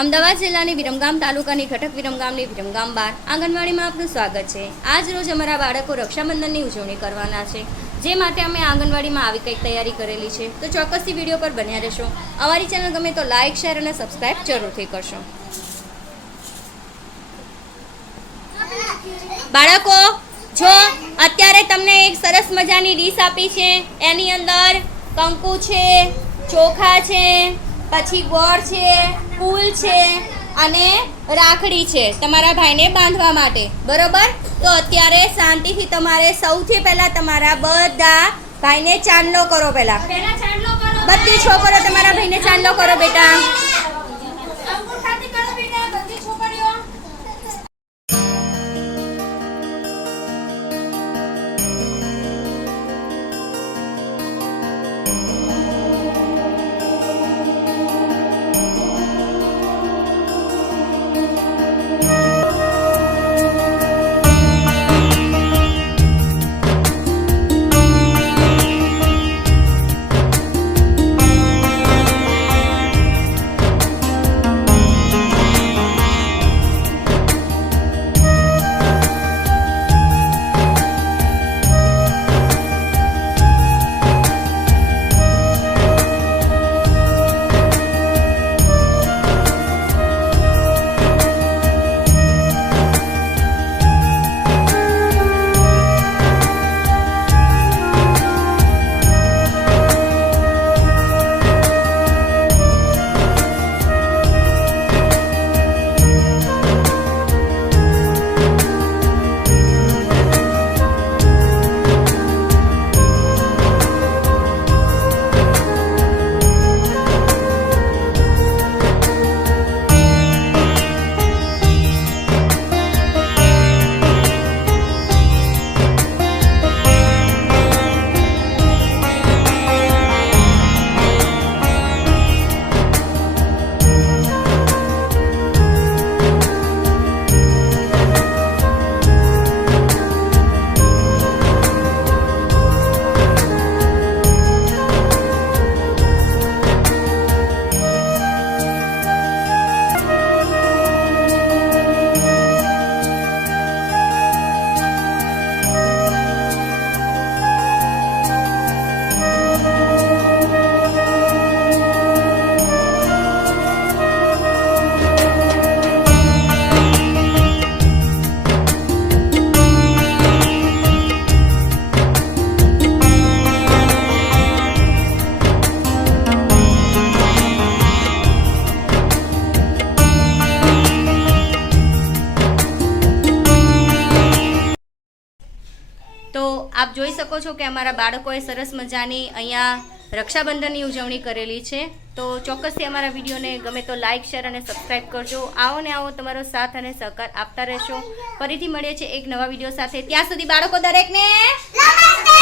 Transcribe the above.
અમદાવાદ જિલ્લાની વિરમગામ તાલુકાની ઘટક વિરમગામની વિરમગામ બાર આંગણવાડીમાં આપનું સ્વાગત છે। આજ રોજ અમારા બાળકો રક્ષાબંધનની ઉજવણી કરવાના છે, જે માટે અમે આંગણવાડીમાં આવી કંઈક તૈયારી કરેલી છે। તો ચોક્કસથી વિડીયો પર બન્યા રહેશો। અમારી ચેનલ ગમે તો લાઇક, શેર અને સબસ્ક્રાઇબ જરૂરથી કરશો। બાળકો જો અત્યારે તમને એક સરસ મજાની ડીશ આપી છે, એની અંદર કંકુ છે, ચોખા છે, પછી ગોળ છે, ફૂલ છે અને રાખડી છે તમારા ભાઈને બાંધવા માટે, બરોબર? તો અત્યારે શાંતિથી તમારે સૌથી પહેલા તમારા બધા ભાઈને ચાંદલો કરો। પહેલા બધી છોકરો તમારા ભાઈને ચાંદલો કરો બેટા। તો આપ જોઈ શકો છો કે અમારા બાળકોએ સરસ મજાની અહીંયા રક્ષાબંધનની ઉજવણી કરેલી છે। તો ચોક્કસથી અમારા વિડીયોને ગમે તો લાઇક, શેર અને સબસ્ક્રાઇબ કરજો। આવો ને આવો તમારો સાથ અને સહકાર આપતા રહેશો। ફરીથી મળીએ છીએ એક નવા વિડીયો સાથે। ત્યાં સુધી બાળકો દરેકને નમસ્તે।